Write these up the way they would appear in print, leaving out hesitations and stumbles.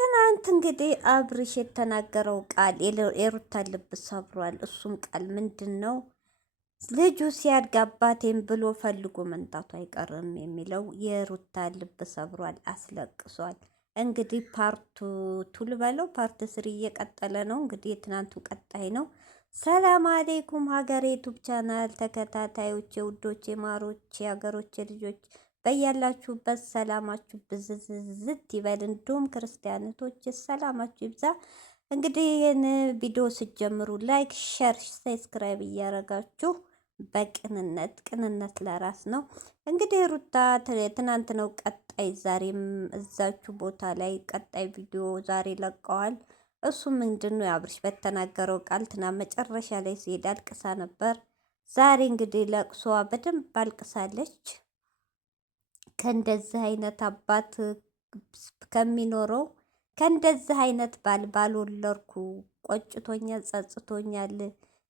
ትናንት እንግዲህ አብርሽ የተናገረው ቃል የሩታን ልብ ሰብሯል። እሱም ቃል ምንድን ነው? ልጁ ሲያድግ አባቴን ብሎ ፈልጎ መምጣቱ አይቀርም የሚለው የሩታን ልብ ሰብሯል፣ አስለቅሷል። እንግዲህ ፓርቱ ቱል በለው ፓርት ስሪ እየቀጠለ ነው። እንግዲህ የትናንቱ ቀጣይ ነው። ሰላም አሌይኩም ሀገሬ ዩቱብ ቻናል ተከታታዮች፣ የውዶቼ ማሮች፣ የሀገሮቼ ልጆች በያላችሁበት ሰላማችሁ ብዝዝዝት ይበል። እንዲሁም ክርስቲያኖቶች ሰላማችሁ ይብዛ። እንግዲህ ይህን ቪዲዮ ስትጀምሩ ላይክ፣ ሸር፣ ሰብስክራይብ እያረጋችሁ በቅንነት ቅንነት ለራስ ነው። እንግዲህ ሩታ ትናንት ነው ቀጣይ ዛሬም እዛችሁ ቦታ ላይ ቀጣይ ቪዲዮ ዛሬ ለቀዋል። እሱ ምንድን ነው? አብርሽ በተናገረው ቃል ትናንት መጨረሻ ላይ ሲሄድ አልቅሳ ነበር። ዛሬ እንግዲህ ለቅሶዋ በደንብ አልቅሳለች። ከእንደዚህ አይነት አባት ከሚኖረው ከእንደዚህ አይነት ባል ባልወለድኩ ቆጭቶኛል፣ ጸጽቶኛል።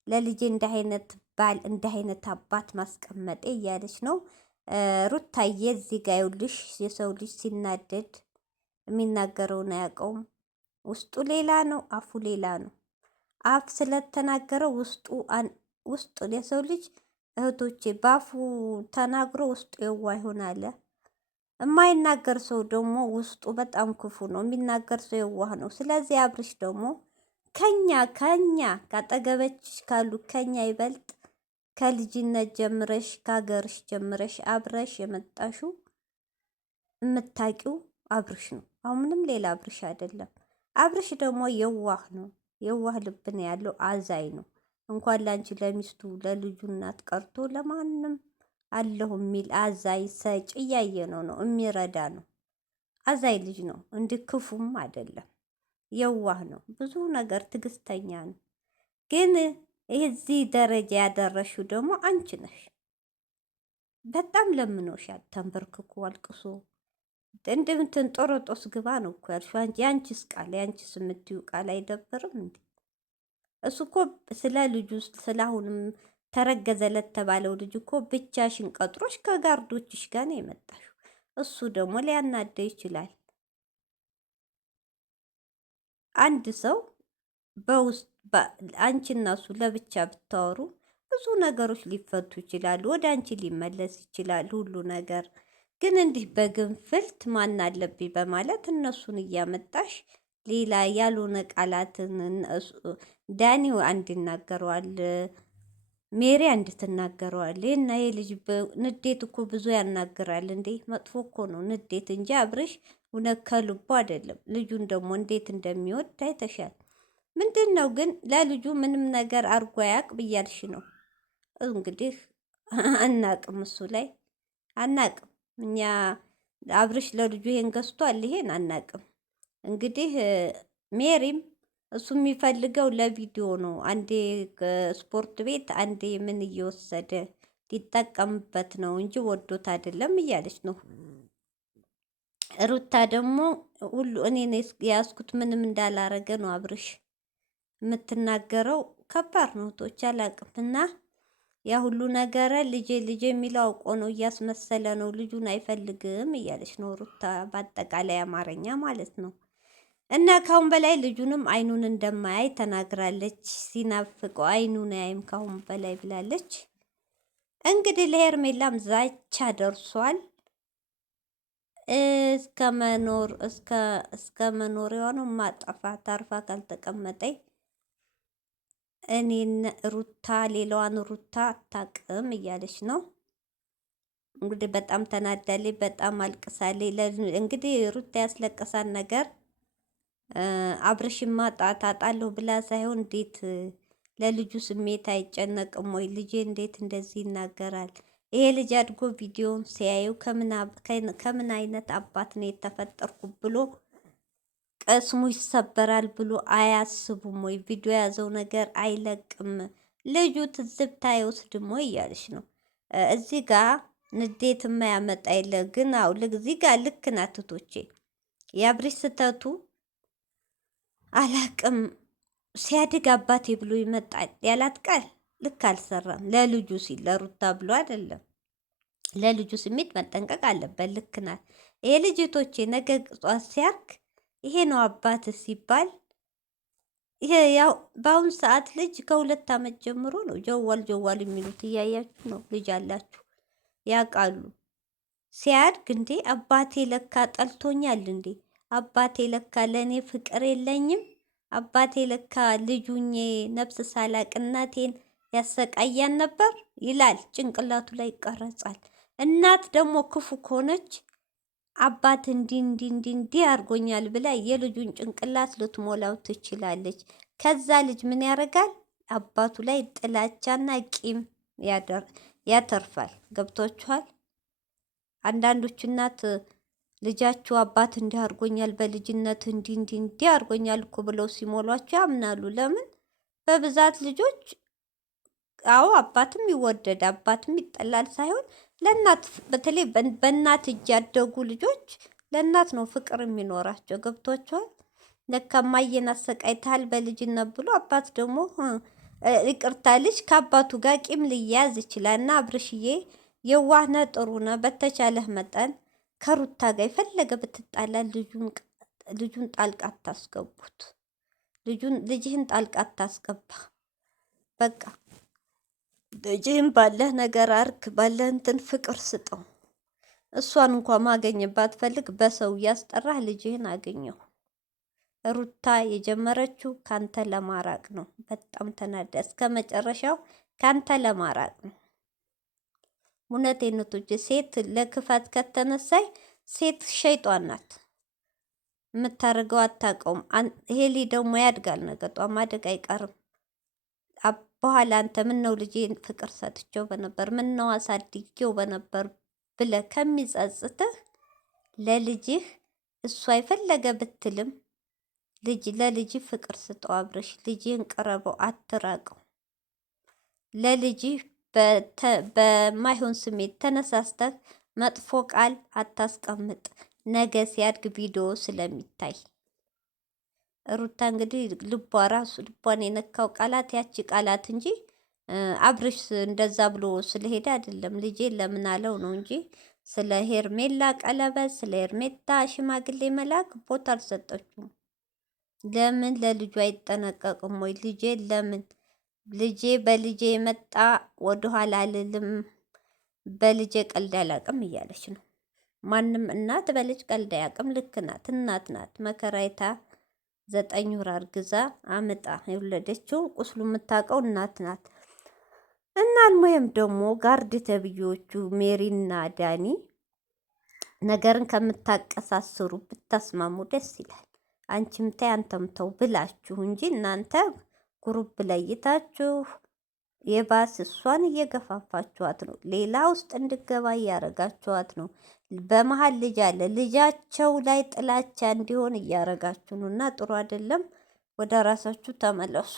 ለልጄ እንዲህ አይነት ባል እንዲህ አይነት አባት ማስቀመጤ እያለች ነው ሩታዬ። እዚህ ጋ ይኸውልሽ የሰው ልጅ ሲናደድ የሚናገረውን አያውቀውም። ውስጡ ሌላ ነው፣ አፉ ሌላ ነው። አፍ ስለተናገረው ውስጡ የሰው ልጅ እህቶቼ በአፉ ተናግሮ ውስጡ የዋ ይሆናል። የማይናገር ሰው ደግሞ ውስጡ በጣም ክፉ ነው። የሚናገር ሰው የዋህ ነው። ስለዚህ አብርሽ ደግሞ ከኛ ካጠገበችሽ ካሉ ከኛ ይበልጥ ከልጅነት ጀምረሽ ከሀገርሽ ጀምረሽ አብረሽ የመጣሽው የምታቂው አብርሽ ነው። አሁን ምንም ሌላ አብርሽ አይደለም። አብርሽ ደግሞ የዋህ ነው። የዋህ ልብ ነው ያለው። አዛኝ ነው። እንኳን ላንቺ ለሚስቱ ለልጁ እናት ቀርቶ ለማንም አለሁ የሚል አዛኝ ሰጭ እያየ ነው የሚረዳ ነው። አዛኝ ልጅ ነው። እንዲህ ክፉም አይደለም። የዋህ ነው። ብዙ ነገር ትዕግስተኛ ነው። ግን እዚህ ደረጃ ያደረሽው ደግሞ አንቺ ነሽ። በጣም ለምኖሻል። ተንበርክኮ አልቅሶ እንድምትን ጦሮጦስ ግባ ነው እኮ ያልሽው። የአንቺስ ቃል የአንቺስ የምትዩ ቃል አይደብርም እንዴ? እሱ እኮ ስለ ልጁ ስለ አሁንም ተረገዘ ለተባለው ልጅ እኮ ብቻሽን ቀጥሮሽ ከጋርዶችሽ ጋር ነው የመጣሽው። እሱ ደግሞ ሊያናደ ይችላል። አንድ ሰው በውስጥ አንቺና እሱ ለብቻ ብታወሩ ብዙ ነገሮች ሊፈቱ ይችላሉ። ወደ አንቺ ሊመለስ ይችላል ሁሉ ነገር። ግን እንዲህ በግንፍልት ማን አለብኝ በማለት እነሱን እያመጣሽ ሌላ ያልሆነ ቃላትን ዳኒው አንድ ይናገረዋል፣ ሜሪ አንድ ትናገረዋል። እና ይሄ ልጅ ንዴት እኮ ብዙ ያናግራል እንዴ! መጥፎ እኮ ነው ንዴት እንጂ አብርሽ እውነት ከልቦ አይደለም። ልጁን ደግሞ እንዴት እንደሚወድ አይተሻል። ምንድን ነው ግን ለልጁ ምንም ነገር አርጎ ያቅ ብያልሽ ነው እንግዲህ። አናቅም፣ እሱ ላይ አናቅም እኛ። አብርሽ ለልጁ ይሄን ገዝቷል፣ ይሄን አናቅም። እንግዲህ ሜሪም እሱ የሚፈልገው ለቪዲዮ ነው። አንዴ ስፖርት ቤት አንዴ ምን እየወሰደ ሊጠቀምበት ነው እንጂ ወዶት አይደለም እያለች ነው። ሩታ ደግሞ ሁሉ እኔ የያዝኩት ምንም እንዳላረገ ነው አብርሽ የምትናገረው። ከባድ ነው ቶች አላቅምና ያ ሁሉ ነገረ ልጄ የሚለው አውቆ ነው፣ እያስመሰለ ነው፣ ልጁን አይፈልግም እያለች ነው ሩታ። በአጠቃላይ አማርኛ ማለት ነው። እና ካሁን በላይ ልጁንም አይኑን እንደማያይ ተናግራለች። ሲናፍቀው አይኑን አያይም ካሁን በላይ ብላለች። እንግዲህ ለሄርሜላም ዛቻ ደርሷል። እስከ መኖር የሆነው ማጠፋ ታርፋ ካልተቀመጠኝ እኔን ሩታ ሌላዋን ሩታ አታቅም እያለች ነው እንግዲህ። በጣም ተናዳለች፣ በጣም አልቅሳለች። እንግዲህ ሩታ ያስለቀሳን ነገር አብርሽማ ጣጣለሁ ብላ ሳይሆን እንዴት ለልጁ ስሜት አይጨነቅም ወይ? ልጄ እንዴት እንደዚህ ይናገራል? ይሄ ልጅ አድጎ ቪዲዮውን ሲያዩ ከምን አይነት አባት ነው የተፈጠርኩ ብሎ ቀስሙ ይሰበራል ብሎ አያስቡም ወይ? ቪዲዮ የያዘው ነገር አይለቅም። ልጁ ትዝብት አይወስድም ወይ እያለች ነው። እዚህ ጋር ንዴት የማያመጣ የለ ግን አው እዚህ ጋር ልክ ናት እህቶቼ። የአብርሽ ስተቱ አላቅም ሲያድግ አባቴ ብሎ ይመጣል ያላት ቃል ልክ አልሰራም። ለልጁ ሲል ለሩታ ብሎ አይደለም። ለልጁ ስሜት መጠንቀቅ አለበት። ልክ ናት። ይሄ ልጅቶቼ ነገ ጧት ሲያርግ ይሄ ነው አባት ሲባል። ይሄ ያው በአሁኑ ሰዓት ልጅ ከ2 ዓመት ጀምሮ ነው ጀዋል ጀዋል የሚሉት። እያያችሁ ነው። ልጅ አላችሁ ያውቃሉ። ሲያድግ እንዴ አባቴ ለካ ጠልቶኛል እንዴ አባቴ ለካ ለእኔ ፍቅር የለኝም አባቴ ለካ ልጁኜ ነፍስ ሳላቅ እናቴን ያሰቃያን ነበር ይላል። ጭንቅላቱ ላይ ይቀረጻል። እናት ደግሞ ክፉ ከሆነች አባት እንዲህ አድርጎኛል ብላ የልጁን ጭንቅላት ልትሞላው ትችላለች። ከዛ ልጅ ምን ያደርጋል? አባቱ ላይ ጥላቻና ቂም ያተርፋል። ገብቷችኋል? አንዳንዶቹ እናት ልጃችሁ አባት እንዲህ አድርጎኛል በልጅነት እንዲህ አድርጎኛል እኮ ብለው ሲሞሏቸው ያምናሉ። ለምን? በብዛት ልጆች አዎ አባትም ይወደድ አባትም ይጠላል ሳይሆን ለእናት በተለይ በእናት እጅ ያደጉ ልጆች ለእናት ነው ፍቅር የሚኖራቸው። ገብቷቸዋል። ለካ እማዬን አሰቃይተሃል በልጅነት ብሎ አባት ደግሞ ይቅርታ ልጅ ከአባቱ ጋር ቂም ሊያያዝ ይችላል። እና አብርሽዬ የዋህነ ጥሩነ በተቻለህ መጠን ከሩታ ጋር የፈለገ ብትጣላ ልጁን ጣልቃ አታስገቡት። ልጅህን ጣልቃ አታስገባ። በቃ ልጅህን ባለህ ነገር አርክ፣ ባለህ እንትን ፍቅር ስጠው። እሷን እንኳ ማገኘት ባትፈልግ በሰው እያስጠራህ ልጅህን አገኘው። ሩታ የጀመረችው ካንተ ለማራቅ ነው። በጣም ተናዳ እስከ መጨረሻው ካንተ ለማራቅ ነው። እውነቴን ነው። ሴት ለክፋት ከተነሳይ ሴት ሸይጧን ናት። የምታደርገው አታውቀውም። ይሄ ልጅ ደግሞ ያድጋል። ነገ ጧት ማደግ አይቀርም። በኋላ አንተ ምን ነው ልጄን ፍቅር ሰጥቼው በነበር ምን ነው አሳድጌው በነበር ብለህ ከሚጸጽትህ ለልጅህ እሷ የፈለገ ብትልም ለልጅህ ፍቅር ስጠው። አብርሽ ልጅህን ቅረበው፣ አትራቀው። ለልጅህ በማይሆን ስሜት ተነሳስተህ መጥፎ ቃል አታስቀምጥ። ነገ ሲያድግ ቪዲዮ ስለሚታይ ሩታ እንግዲህ ልቧን የነካው ቃላት ያቺ ቃላት እንጂ አብርሽ እንደዛ ብሎ ስለሄደ አይደለም። ልጄ ለምን አለው ነው እንጂ ስለ ሄርሜላ ቀለበት፣ ስለ ሄርሜታ ሽማግሌ መላክ ቦታ አልሰጠችውም። ለምን ለልጁ አይጠነቀቅም ወይ? ልጄ ለምን ልጄ በልጄ የመጣ ወደኋላ አልልም፣ በልጄ ቀልድ አላቅም እያለች ነው። ማንም እናት በልጅ ቀልድ አያቅም። ልክ ናት። እናት ናት። መከራይታ 9 ወር አርግዛ አምጣ የወለደችው ቁስሉ የምታውቀው እናት ናት። እና አልሙየም ደግሞ ጋርድ ተብዮቹ ሜሪና ዳኒ ነገርን ከምታቀሳስሩ ብታስማሙ ደስ ይላል። አንቺም ተይ አንተም ተው ብላችሁ እንጂ እናንተ ጉሩብ ለይታችሁ የባስ እሷን እየገፋፋችኋት ነው። ሌላ ውስጥ እንድገባ እያረጋችኋት ነው። በመሀል ልጅ አለ። ልጃቸው ላይ ጥላቻ እንዲሆን እያረጋችሁ ነው እና ጥሩ አይደለም። ወደ ራሳችሁ ተመለሱ።